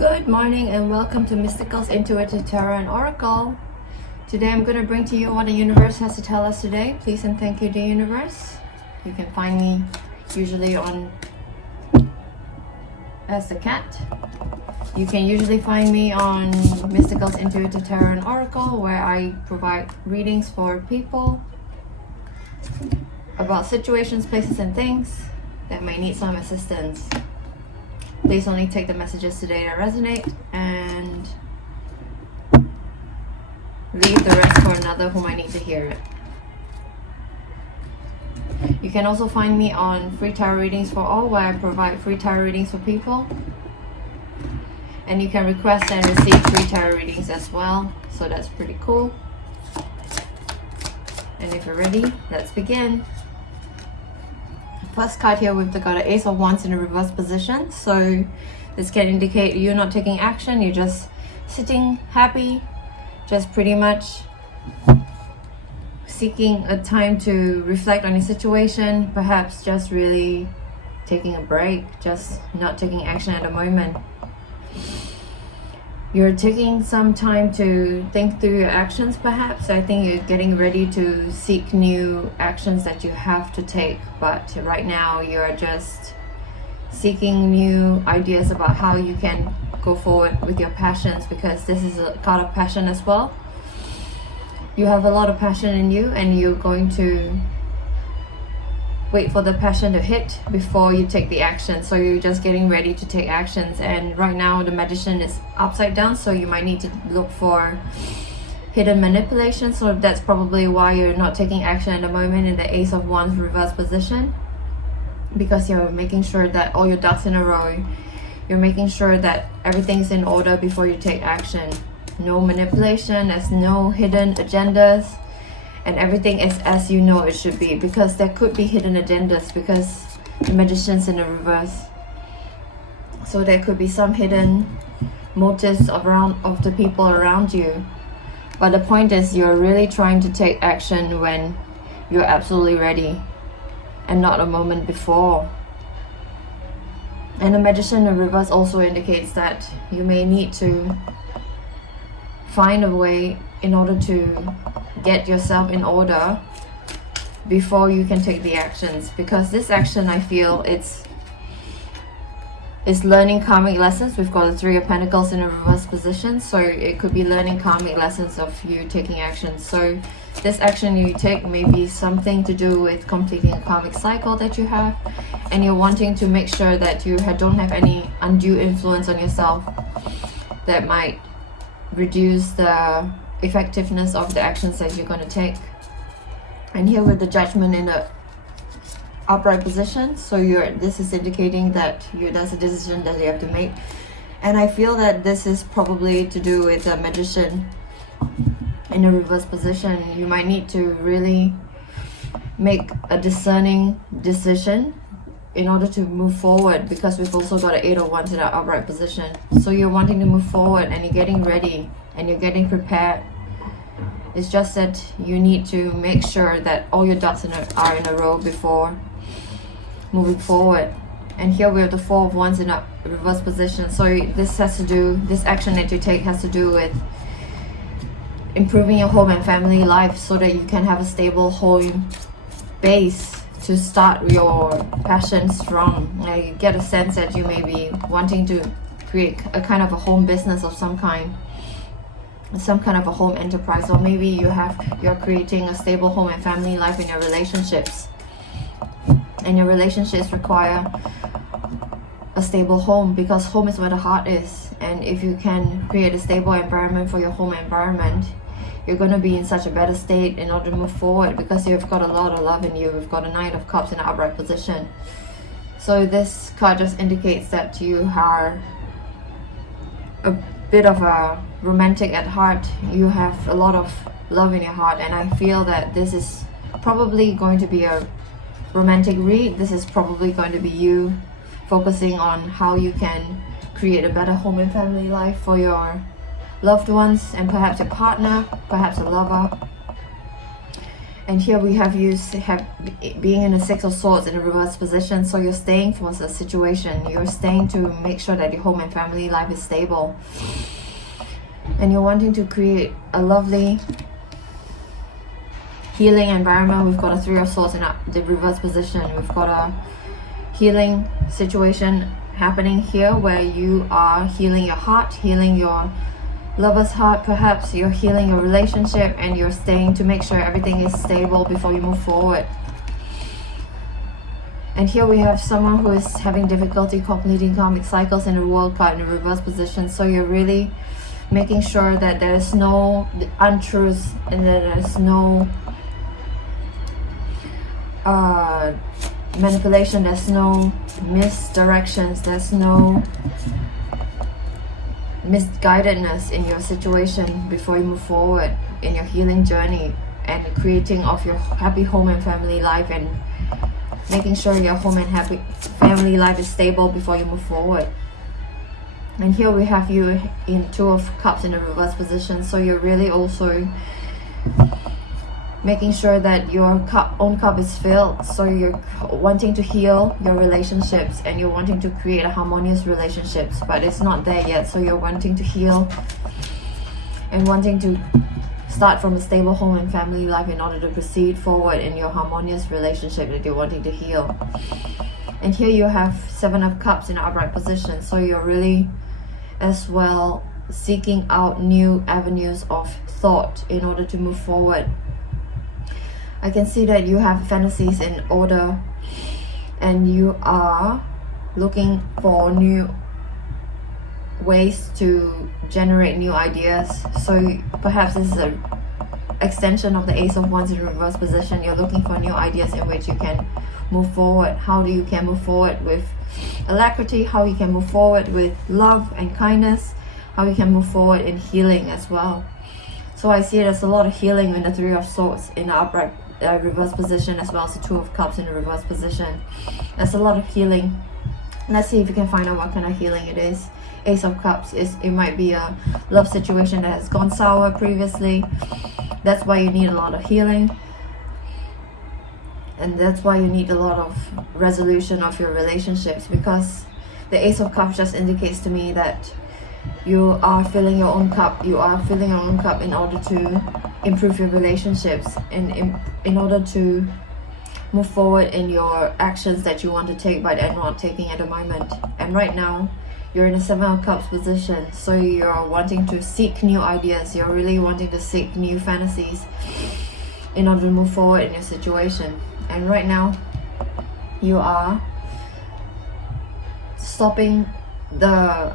Good morning and welcome to Mystical's Intuitive Tarot and Oracle. Today I'm going to bring to you what the universe has to tell us today. Please and thank you, the universe. You can find me usually on as the cat. You can usually find me on Mystical's Intuitive Tarot and Oracle, where I provide readings for people about situations, places and things that may need some assistance. Please only take the messages today that resonate and leave the rest for another who might need to hear it. You can also find me on Free Tarot Readings for All, where I provide free tarot readings for people. And you can request and receive free tarot readings as well, so that's pretty cool. And if you're ready, let's begin. First card here, we've got an Ace of Wands in a reverse position. So this can indicate you're not taking action, you're just sitting happy, just pretty much seeking a time to reflect on your situation, perhaps just really taking a break, just not taking action at the moment. You're taking some time to think through your actions, perhaps. I think you're getting ready to seek new actions that you have to take, but right now you're just seeking new ideas about how you can go forward with your passions, because this is a card of passion as well. You have a lot of passion in you and you're going to wait for the passion to hit before you take the action. So you're just getting ready to take actions, and right now the Magician is upside down, so you might need to look for hidden manipulation. So that's probably why you're not taking action at the moment in the Ace of Wands reverse position, because you're making sure that all your ducks in a row, you're making sure that everything's in order before you take action. No manipulation, there's no hidden agendas, and everything is as you know it should be, because there could be hidden agendas because the Magician's in the reverse. So there could be some hidden motives of the people around you. But the point is, you're really trying to take action when you're absolutely ready and not a moment before. And the Magician in reverse also indicates that you may need to find a way in order to get yourself in order before you can take the actions, because this action, I feel, it's learning karmic lessons. We've got the Three of Pentacles in a reverse position, so it could be learning karmic lessons of you taking action. So this action you take may be something to do with completing a karmic cycle that you have, and you're wanting to make sure that you don't have any undue influence on yourself that might reduce the effectiveness of the actions that you're going to take. And here with the Judgment in the upright position, so this is indicating that there's a decision that you have to make. And I feel that this is probably to do with the Magician in a reverse position. You might need to really make a discerning decision in order to move forward, because we've also got an Eight of Wands in our upright position. So you're wanting to move forward and you're getting ready and you're getting prepared. It's just that you need to make sure that all your ducks are in a row before moving forward. And here we have the Four of Wands in a reverse position. So this action that you take has to do with improving your home and family life, so that you can have a stable home base to start your passion strong. I get a sense that you may be wanting to create a kind of a home business of some kind of a home enterprise, or maybe you're creating a stable home and family life in your relationships, and your relationships require a stable home, because home is where the heart is. And if you can create a stable environment for your home environment, you're going to be in such a better state in order to move forward, because you've got a lot of love in you. We've got a Knight of Cups in an upright position. So this card just indicates that you are a bit of a romantic at heart. You have a lot of love in your heart, and I feel that this is probably going to be a romantic read. This is probably going to be you focusing on how you can create a better home and family life for your loved ones, and perhaps a partner, perhaps a lover. And here we have you being in a Six of Swords in a reverse position. So you're staying for the situation. You're staying to make sure that your home and family life is stable. And you're wanting to create a lovely healing environment. We've got a Three of Swords in the reverse position. We've got a healing situation happening here where you are healing your heart, healing your lover's heart. Perhaps you're healing your relationship and you're staying to make sure everything is stable before you move forward. And here we have someone who is having difficulty completing karmic cycles in the World card in the reverse position. So you're really making sure that there's no untruths and that there's no manipulation, there's no misdirections, there's no misguidedness in your situation before you move forward in your healing journey and the creating of your happy home and family life, and making sure your home and happy family life is stable before you move forward. And here we have you in Two of Cups in a reverse position. So you're really also making sure that your own cup is filled. So you're wanting to heal your relationships and you're wanting to create a harmonious relationships, but it's not there yet. So you're wanting to heal and wanting to start from a stable home and family life in order to proceed forward in your harmonious relationship that you're wanting to heal. And here you have Seven of Cups in an upright position. So you're really as well seeking out new avenues of thought in order to move forward. I can see that you have fantasies in order and you are looking for new ways to generate new ideas. So perhaps this is an extension of the Ace of Wands in reverse position. You're looking for new ideas in which you can move forward. How you can move forward with alacrity, how you can move forward with love and kindness, how you can move forward in healing as well. So I see there's a lot of healing in the Three of Swords in the upright reverse position, as well as the Two of Cups in the reverse position. There's a lot of healing. Let's see if you can find out what kind of healing it is. Ace of Cups it might be a love situation that has gone sour previously. That's why you need a lot of healing, and that's why you need a lot of resolution of your relationships, because the Ace of Cups just indicates to me that you are filling your own cup. You are filling your own cup in order to improve your relationships and in order to move forward in your actions that you want to take but are not taking at the moment. And right now you're in a Seven of Cups position, so you're wanting to seek new ideas. You're really wanting to seek new fantasies in order to move forward in your situation. And right now you are stopping the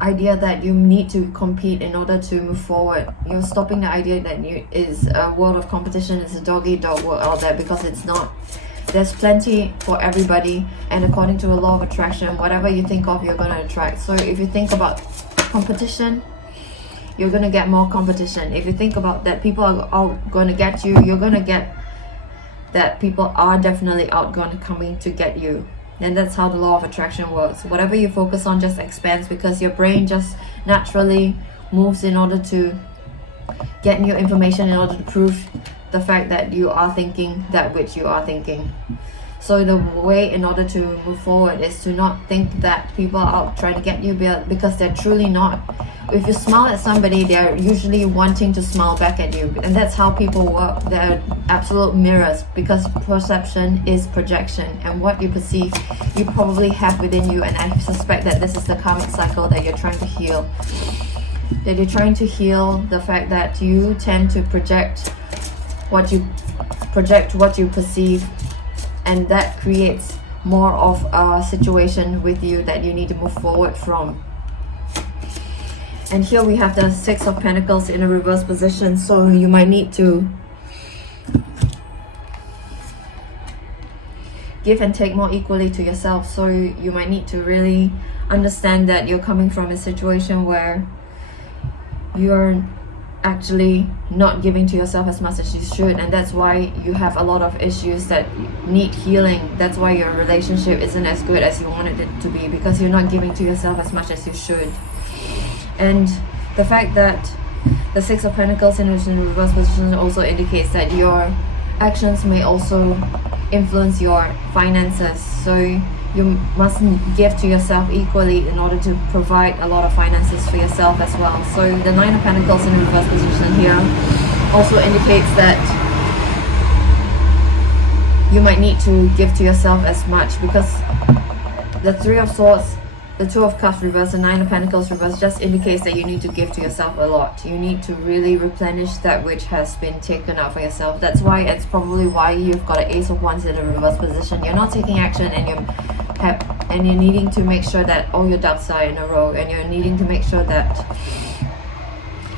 idea that you need to compete in order to move forward. You're stopping the idea that is a world of competition, is a dog-eat-dog world out there, because it's not. There's plenty for everybody, and according to a law of attraction, whatever you think of, you're going to attract. So if you think about competition, you're going to get more competition. If you think about that people are going to get you, you're going to get that people are definitely coming to get you. And that's how the law of attraction works. Whatever you focus on just expands, because your brain just naturally moves in order to get new information, in order to prove the fact that you are thinking that which you are thinking. So the way in order to move forward is to not think that people are out trying to get you, because they're truly not. If you smile at somebody, they're usually wanting to smile back at you, and that's how people work. They're absolute mirrors, because perception is projection, and what you perceive you probably have within you. And I suspect that this is the karmic cycle that you're trying to heal. That you're trying to heal the fact that you tend to project what you perceive, and that creates more of a situation with you that you need to move forward from. And here we have the Six of Pentacles in a reverse position. So you might need to give and take more equally to yourself. So you might need to really understand that you're coming from a situation where you're actually not giving to yourself as much as you should, and that's why you have a lot of issues that need healing. That's why your relationship isn't as good as you wanted it to be, because you're not giving to yourself as much as you should. And the fact that The Six of Pentacles in reverse position also indicates that your actions may also influence your finances. So you must give to yourself equally in order to provide a lot of finances for yourself as well. So the Nine of Pentacles in reverse position here also indicates that you might need to give to yourself as much, because the Three of Swords, the Two of Cups reverse, the Nine of Pentacles reverse just indicates that you need to give to yourself a lot. You need to really replenish that which has been taken out for yourself. That's why it's probably why you've got an Ace of Wands in a reverse position. You're not taking action, and you're needing to make sure that all your ducks are in a row, and you're needing to make sure that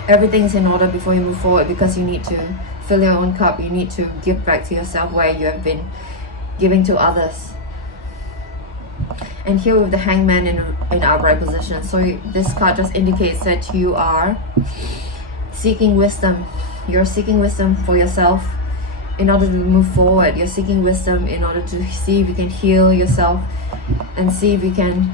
everything's in order before you move forward, because you need to fill your own cup. You need to give back to yourself where you have been giving to others. And here with the Hangman in upright position, so this card just indicates that you are seeking wisdom. You're seeking wisdom for yourself in order to move forward. You're seeking wisdom in order to see if you can heal yourself and see if you can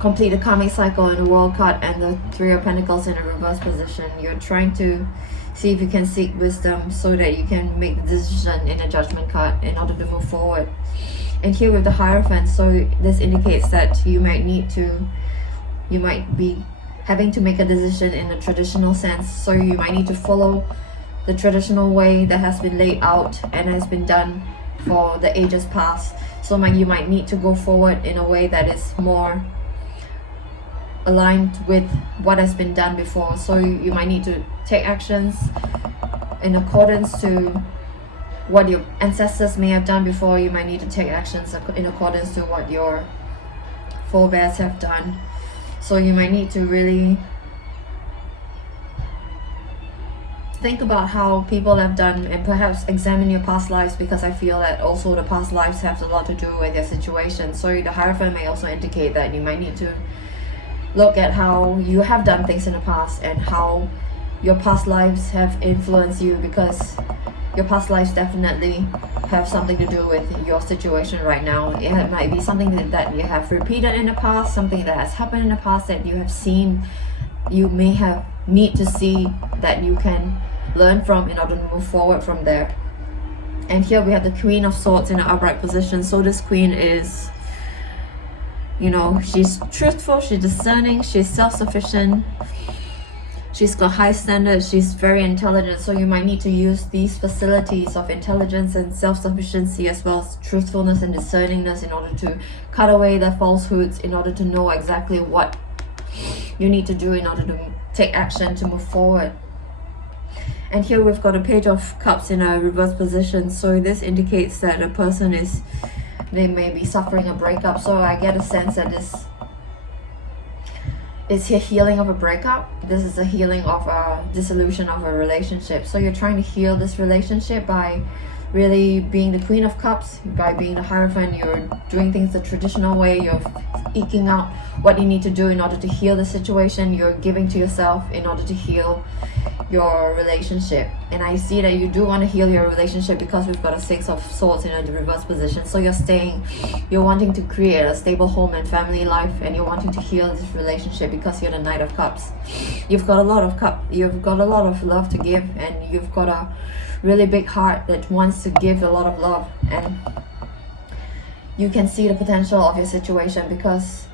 complete the karmic cycle in the World card and the Three of Pentacles in a reverse position. You're trying to see if you can seek wisdom so that you can make the decision in a Judgment card in order to move forward. And here with the Hierophant, so this indicates that you might be having to make a decision in a traditional sense. So you might need to follow the traditional way that has been laid out and has been done for the ages past. So you might need to go forward in a way that is more aligned with what has been done before. So you might need to take actions in accordance to what your ancestors may have done before. You might need to take actions in accordance to what your forebears have done. So you might need to really think about how people have done, and perhaps examine your past lives, because I feel that also the past lives have a lot to do with your situation. So the Hierophant may also indicate that you might need to look at how you have done things in the past and how your past lives have influenced you, because your past lives definitely have something to do with your situation right now. It might be something that you have repeated in the past, something that has happened in the past that you have seen, you may have need to see that you can learn from in order to move forward from there. And here we have the Queen of Swords in an upright position. So this queen is, you know, she's truthful, she's discerning, she's self-sufficient, she's got high standards, she's very intelligent. So you might need to use these facilities of intelligence and self-sufficiency, as well as truthfulness and discerningness, in order to cut away the falsehoods, in order to know exactly what you need to do in order to take action to move forward. And here we've got a Page of Cups in a reverse position. So this indicates that a person they may be suffering a breakup. So I get a sense that this is a healing of a breakup. This is a healing of a dissolution of a relationship. So you're trying to heal this relationship by really being the Queen of Cups, by being the Hierophant. You're doing things the traditional way. You're eking out what you need to do in order to heal the situation. You're giving to yourself in order to heal your relationship. And I see that you do want to heal your relationship, because we've got a Six of Swords in a reverse position. So you're wanting to create a stable home and family life, and you're wanting to heal this relationship because you're the Knight of Cups. You've got a lot of love to give, and you've got a really big heart that wants to give a lot of love, and you can see the potential of your situation, because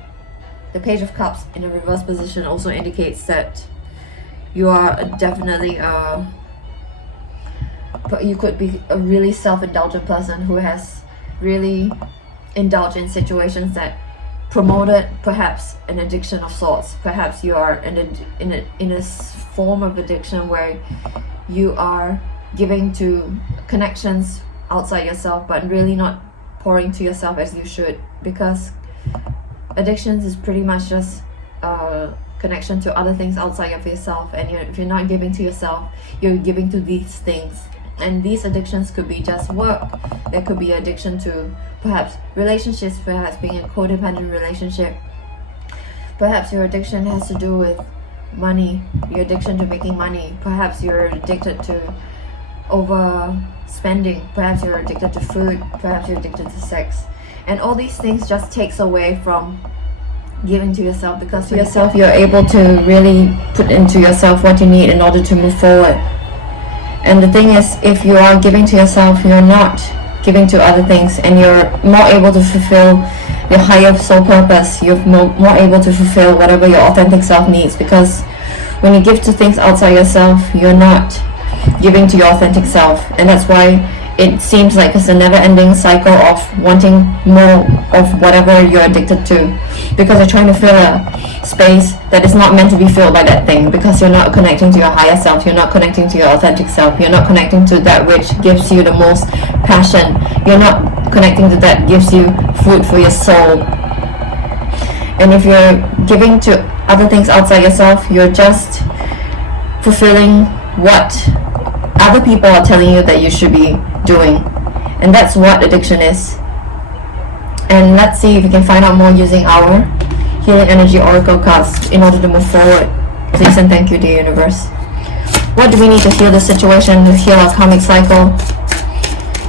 the Page of Cups in a reverse position also indicates that you are definitely you could be a really self-indulgent person who has really indulged in situations that promoted perhaps an addiction of sorts. Perhaps you are in a form of addiction where you are giving to connections outside yourself, but really not pouring to yourself as you should, because addictions is pretty much just connection to other things outside of yourself. And if you're not giving to yourself, you're giving to these things. And these addictions could be just work. There could be addiction to perhaps relationships, perhaps being in a codependent relationship. Perhaps your addiction has to do with money, your addiction to making money. Perhaps you're addicted to overspending. Perhaps you're addicted to food. Perhaps you're addicted to sex. And all these things just takes away from giving to yourself, because to yourself you're able to really put into yourself what you need in order to move forward. And the thing is, if you are giving to yourself, you're not giving to other things, and you're more able to fulfill your higher soul purpose. You're more able to fulfill whatever your authentic self needs, because when you give to things outside yourself, you're not giving to your authentic self. And that's why it seems like it's a never-ending cycle of wanting more of whatever you're addicted to, because you're trying to fill a space that is not meant to be filled by that thing, because you're not connecting to your higher self, you're not connecting to your authentic self, you're not connecting to that which gives you the most passion, you're not connecting to that gives you food for your soul. And if you're giving to other things outside yourself, you're just fulfilling what other people are telling you that you should be doing. And that's what addiction is. And let's see if we can find out more using our Healing Energy Oracle cards in order to move forward. Please and thank you, dear universe. What do we need to heal the situation, to heal our karmic cycle,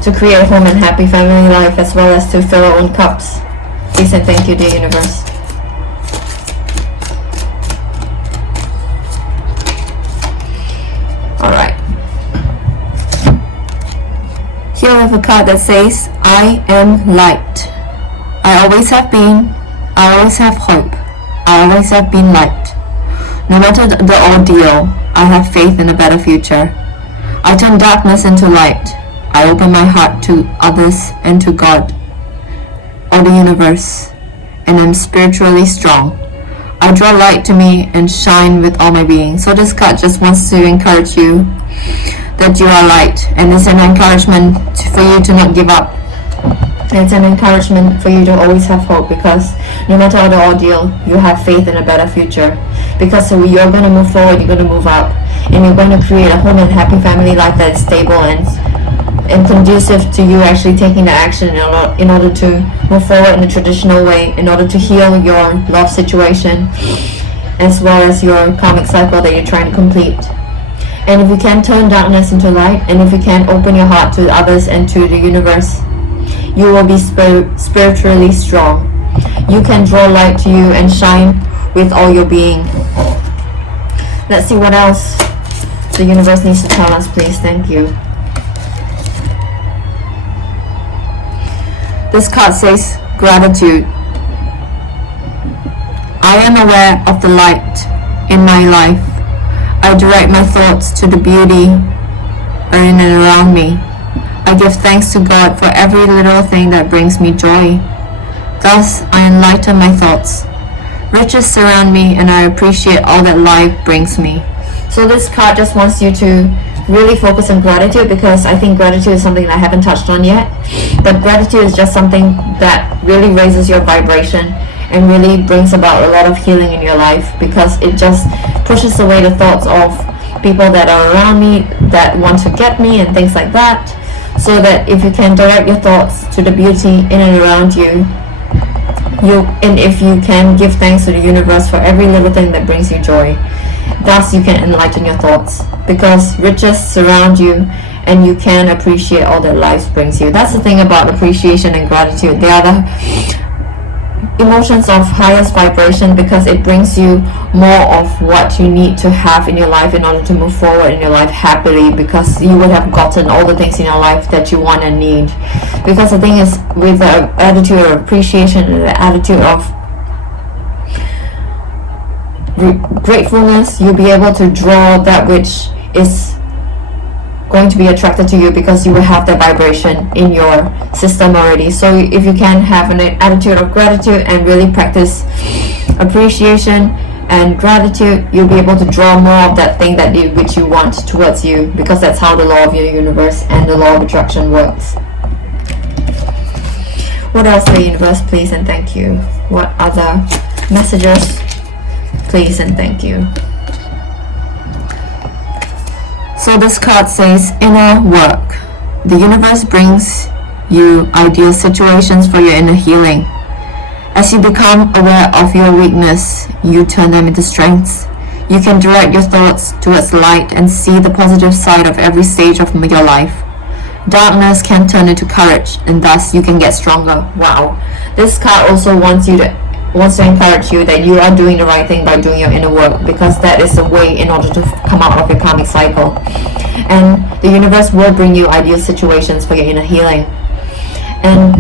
to create a home and happy family life, as well as to fill our own cups? Please and thank you, dear universe. Alright. Here we have a card that says, I am light. I always have been. I always have hope. I always have been light. No matter the ordeal, I have faith in a better future. I turn darkness into light. I open my heart to others and to God or the universe, and I'm spiritually strong. I draw light to me and shine with all my being. So this card just wants to encourage you that you are light, and it's an encouragement for you to not give up. It's an encouragement for you to always have hope, because no matter the ordeal, you have faith in a better future. Because so you're going to move forward, you're going to move up, and you're going to create a home and happy family life that is stable and conducive to you actually taking the action in order to move forward in a traditional way, in order to heal your love situation, as well as your karmic cycle that you're trying to complete. And if you can turn darkness into light, and if you can open your heart to others and to the universe, you will be spiritually strong. You can draw light to you and shine with all your being. Let's see what else the universe needs to tell us, please. Thank you. This card says gratitude. I am aware of the light in my life. I direct my thoughts to the beauty in and around me. I give thanks to God for every little thing that brings me joy. Thus, I enlighten my thoughts. Riches surround me, and I appreciate all that life brings me. So this card just wants you to really focus on gratitude, because I think gratitude is something that I haven't touched on yet. But gratitude is just something that really raises your vibration and really brings about a lot of healing in your life, because it just pushes away the thoughts of people that are around me that want to get me and things like that. So that if you can direct your thoughts to the beauty in and around you, and if you can give thanks to the universe for every little thing that brings you joy, thus you can enlighten your thoughts, because riches surround you and you can appreciate all that life brings you. That's the thing about appreciation and gratitude. They are the emotions of highest vibration, because it brings you more of what you need to have in your life in order to move forward in your life happily, because you would have gotten all the things in your life that you want and need. Because the thing is, with the attitude of appreciation and the attitude of gratefulness, you'll be able to draw that which is going to be attracted to you, because you will have that vibration in your system already. So if you can have an attitude of gratitude and really practice appreciation and gratitude, you'll be able to draw more of that thing that which you want towards you, because that's how the law of your universe and the law of attraction works. What else, the universe, please and thank you? What other messages, please and thank you? So this card says inner work. The universe brings you ideal situations for your inner healing. As you become aware of your weakness, you turn them into strengths. You can direct your thoughts towards light and see the positive side of every stage of your life. Darkness can turn into courage, and thus you can get stronger. Wow. This card also wants you to wants to encourage you that you are doing the right thing by doing your inner work, because that is the way in order to come out of your karmic cycle. And the universe will bring you ideal situations for your inner healing. And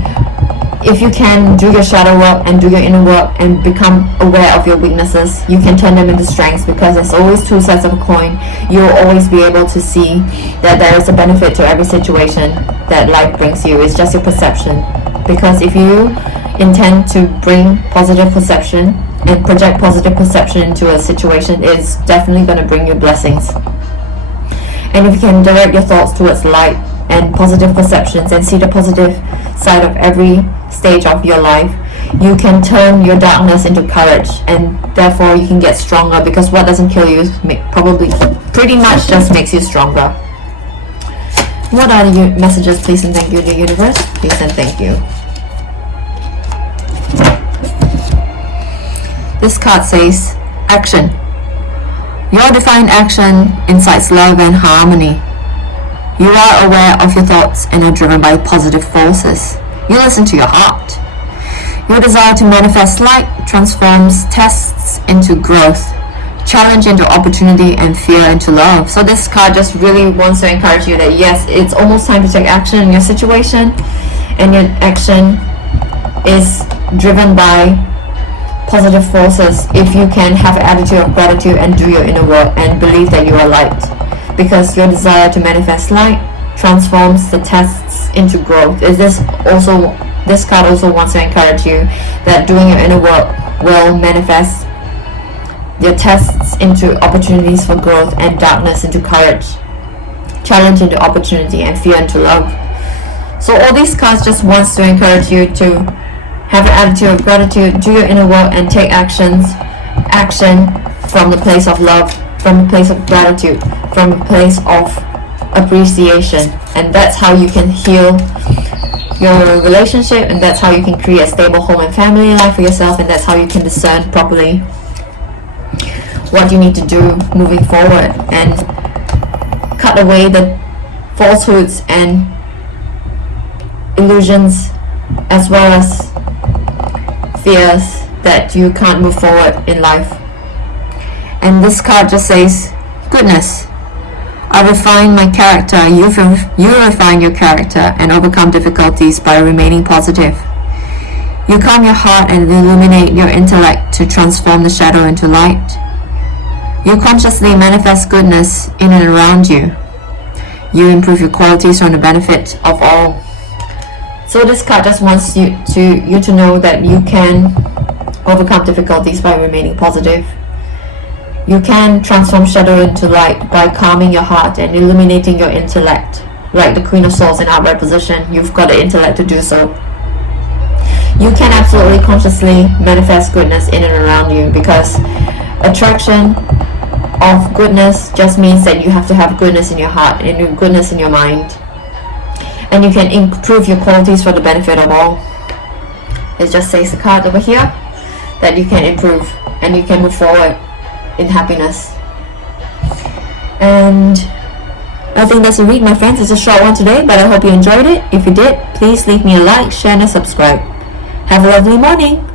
if you can do your shadow work and do your inner work and become aware of your weaknesses, you can turn them into strengths, because there's always two sides of a coin. You'll always be able to see that there is a benefit to every situation that life brings you. It's just your perception. Because if you intend to bring positive perception and project positive perception into a situation, it's definitely going to bring you blessings. And if you can direct your thoughts towards light and positive perceptions and see the positive side of every stage of your life, you can turn your darkness into courage, and therefore you can get stronger, because what doesn't kill you probably pretty much just makes you stronger. What are the messages? Please and thank you, the universe. Please and thank you. This card says action. Your defined action incites love and harmony. You are aware of your thoughts and are driven by positive forces. You listen to your heart. Your desire to manifest light transforms tests into growth, challenge into opportunity, and fear into love. So this card just really wants to encourage you that yes, it's almost time to take action in your situation, and your action is driven by positive forces if you can have an attitude of gratitude and do your inner work and believe that you are light, because your desire to manifest light transforms the tests into growth. This card also wants to encourage you that doing your inner work will manifest your tests into opportunities for growth, and darkness into courage, challenge into opportunity, and fear into love. So all these cards just wants to encourage you to have an attitude of gratitude, do your inner work, and take action from the place of love, from the place of gratitude, from the place of appreciation. And that's how you can heal your relationship, and that's how you can create a stable home and family life for yourself, and that's how you can discern properly what you need to do moving forward, and cut away the falsehoods and illusions, as well as fears that you can't move forward in life. And this card just says goodness. I refine my character. You refine your character and overcome difficulties by remaining positive. You calm your heart and illuminate your intellect to transform the shadow into light. You consciously manifest goodness in and around you. You improve your qualities for the benefit of all. So this card just wants you to know that you can overcome difficulties by remaining positive. You can transform shadow into light by calming your heart and illuminating your intellect. Like the Queen of Swords in upright position, you've got the intellect to do so. You can absolutely consciously manifest goodness in and around you, because attraction of goodness just means that you have to have goodness in your heart and goodness in your mind. And you can improve your qualities for the benefit of all. It just says the card over here that you can improve and you can move forward in happiness. And I think that's a read, my friends. It's a short one today, but I hope you enjoyed it. If you did, please leave me a like, share, and subscribe. Have a lovely morning.